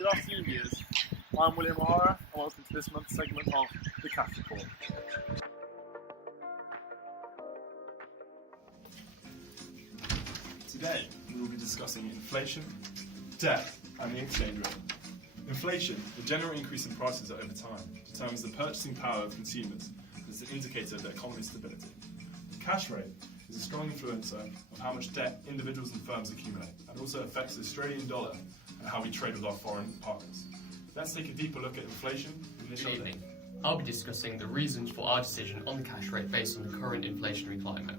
Good afternoon, viewers. I'm William O'Hara, and welcome to this month's segment of the Cash Report. Today, we will be discussing inflation, debt, and the exchange rate. Inflation, the general increase in prices over time, determines the purchasing power of consumers as an indicator of the economy's stability. The cash rate is a strong influencer of how much debt individuals and firms accumulate, and also affects the Australian dollar and how we trade with our foreign partners. Let's take a deeper look at inflation. Good evening. I'll be discussing the reasons for our decision on the cash rate based on the current inflationary climate.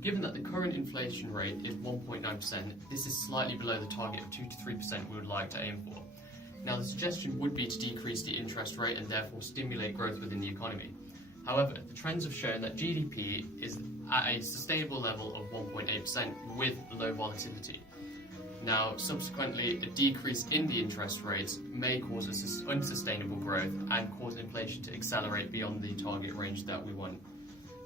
Given that the current inflation rate is 1.9%, this is slightly below the target of 2 to 3% we would like to aim for. Now, the suggestion would be to decrease the interest rate and therefore stimulate growth within the economy. However, the trends have shown that GDP is at a sustainable level of 1.8% with low volatility. Now, subsequently, a decrease in the interest rates may cause unsustainable growth and cause inflation to accelerate beyond the target range that we want.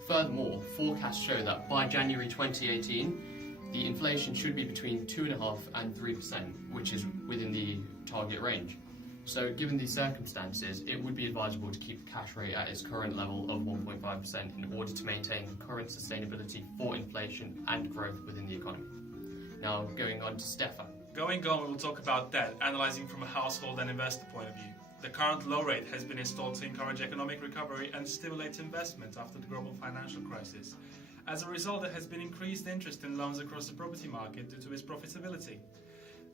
Furthermore, forecasts show that by January 2018, the inflation should be between 2.5% and 3%, which is within the target range. So, given these circumstances, it would be advisable to keep the cash rate at its current level of 1.5% in order to maintain the current sustainability for inflation and growth within the economy. Now, going on to Stefan. Going on, we will talk about debt, analysing from a household and investor point of view. The current low rate has been installed to encourage economic recovery and stimulate investment after the global financial crisis. As a result, there has been increased interest in loans across the property market due to its profitability.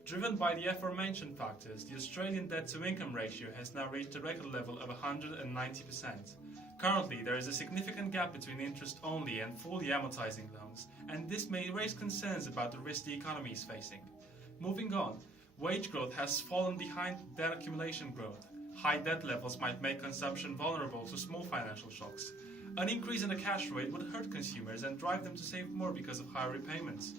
Driven by the aforementioned factors, the Australian debt-to-income ratio has now reached a record level of 190%. Currently, there is a significant gap between interest-only and fully amortizing loans, and this may raise concerns about the risk the economy is facing. Moving on, wage growth has fallen behind debt accumulation growth. High debt levels might make consumption vulnerable to small financial shocks. An increase in the cash rate would hurt consumers and drive them to save more because of higher repayments.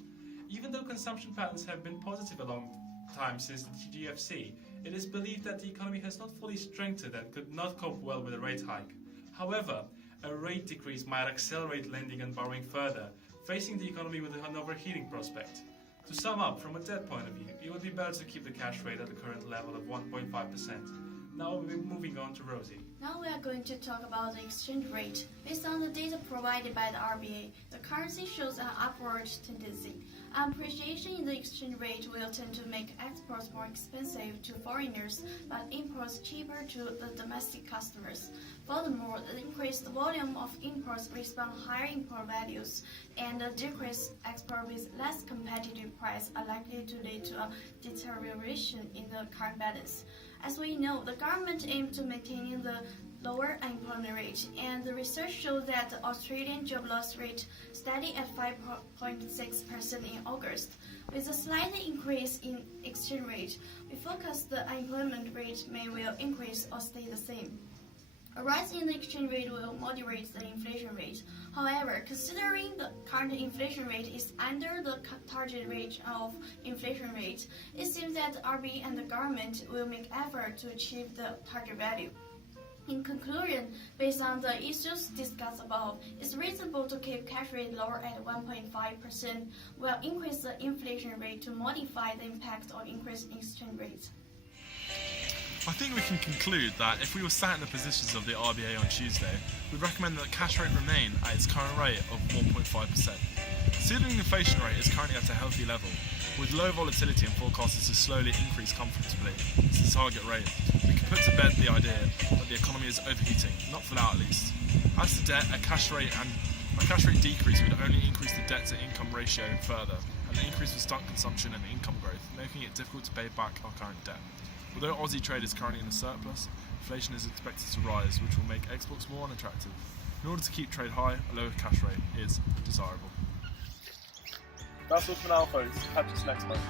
Even though consumption patterns have been positive a long time since the GFC, it is believed that the economy has not fully strengthened and could not cope well with a rate hike. However, a rate decrease might accelerate lending and borrowing further, facing the economy with an overheating prospect. To sum up, from a debt point of view, it would be better to keep the cash rate at the current level of 1.5%. Now we'll be moving on to Rosie. Now we are going to talk about the exchange rate. Based on the data provided by the RBA, the currency shows an upward tendency. Appreciation in the exchange rate will tend to make exports more expensive to foreigners, but imports cheaper to the domestic customers. Furthermore, the increased volume of imports respond higher import values, and the decreased export with less competitive price are likely to lead to a deterioration in the current balance. As we know, the government aims to maintain the lower unemployment rate, and the research shows that the Australian job loss rate steady at 5.6% in August. With a slight increase in exchange rate, we forecast the unemployment rate may well increase or stay the same. A rise in the exchange rate will moderate the inflation rate. However, considering the current inflation rate is under the target range of inflation rate, it seems that the RBA and the government will make effort to achieve the target value. In conclusion, based on the issues discussed above, it's reasonable to keep cash rate lower at 1.5%, while increase the inflation rate to modify the impact of increased exchange rate. I think we can conclude that if we were sat in the positions of the RBA on Tuesday, we'd recommend that the cash rate remain at its current rate of 1.5%. Considering the inflation rate is currently at a healthy level, with low volatility and forecasted to slowly increase comfortably to the target rate, we can put to bed the idea that the economy is overheating, not for now at least. As to debt, a cash rate decrease would only increase the debt-to-income ratio further, and the increase would stunt consumption and income growth, making it difficult to pay back our current debt. Although Aussie trade is currently in a surplus, inflation is expected to rise, which will make exports more unattractive. In order to keep trade high, a lower cash rate is desirable. That's all for now, folks. Catch us next month.